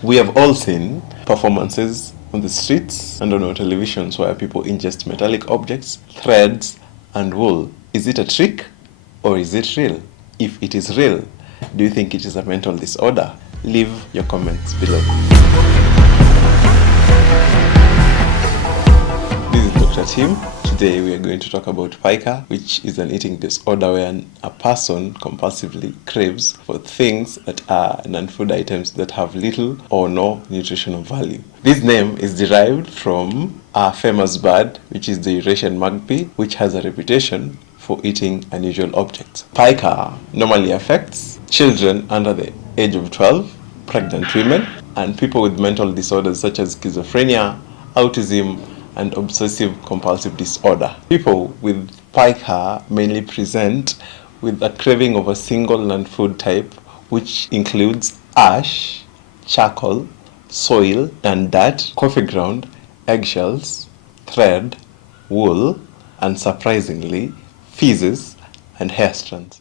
We have all seen performances on the streets and on our televisions where people ingest metallic objects, threads, and wool. Is it a trick or is it real? If it is real, do you think it is a mental disorder? Leave your comments below. This is Dr. Tim. Today we are going to talk about pica, which is an eating disorder where a person compulsively craves for things that are non-food items that have little or no nutritional value. This name is derived from a famous bird, which is the Eurasian magpie, which has a reputation for eating unusual objects. Pica normally affects children under the age of 12, pregnant women, and people with mental disorders such as schizophrenia, autism, and obsessive compulsive disorder. People with pica mainly present with a craving of a single non-food type, which includes ash, charcoal, soil and dirt, coffee ground, eggshells, thread, wool, and surprisingly, feces and hair strands.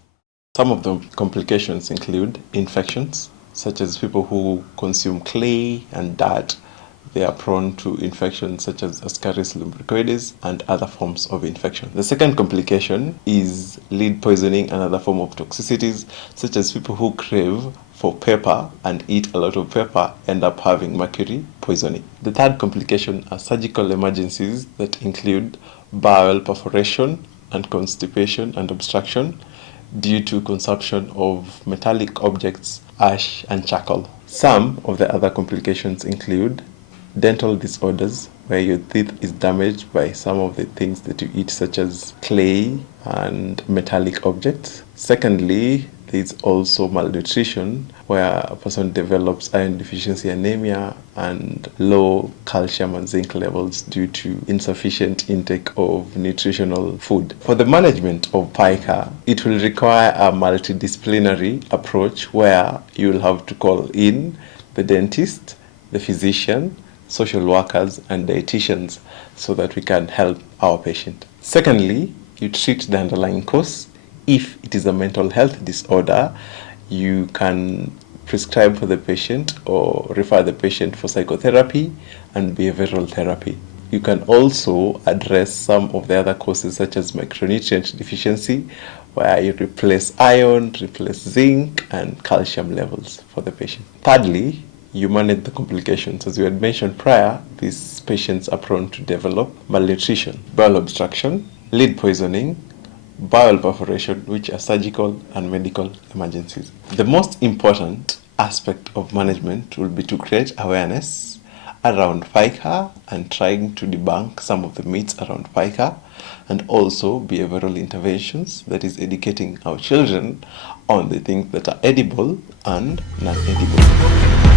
Some of the complications include infections, such as people who consume clay and dirt. They are prone to infections such as Ascaris lumbricoides and other forms of infection. The second complication is lead poisoning and other form of toxicities, such as people who crave for pepper and eat a lot of pepper end up having mercury poisoning. The third complication are surgical emergencies that include bowel perforation and constipation and obstruction due to consumption of metallic objects, ash and charcoal. Some of the other complications include dental disorders, where your teeth is damaged by some of the things that you eat, such as clay and metallic objects. Secondly, there's also malnutrition, where a person develops iron deficiency anemia and low calcium and zinc levels due to insufficient intake of nutritional food. For the management of pica, it will require a multidisciplinary approach where you will have to call in the dentist, the physician, social workers and dietitians so that we can help our patient. Secondly, you treat the underlying cause. If it is a mental health disorder, you can prescribe for the patient or refer the patient for psychotherapy and behavioral therapy. You can also address some of the other causes such as micronutrient deficiency, where you replace iron, replace zinc and calcium levels for the patient. Thirdly, you manage the complications. As we had mentioned prior, these patients are prone to develop malnutrition, bowel obstruction, lead poisoning, bowel perforation, which are surgical and medical emergencies. The most important aspect of management will be to create awareness around pica and trying to debunk some of the myths around pica, and also behavioral interventions, that is educating our children on the things that are edible and non-edible.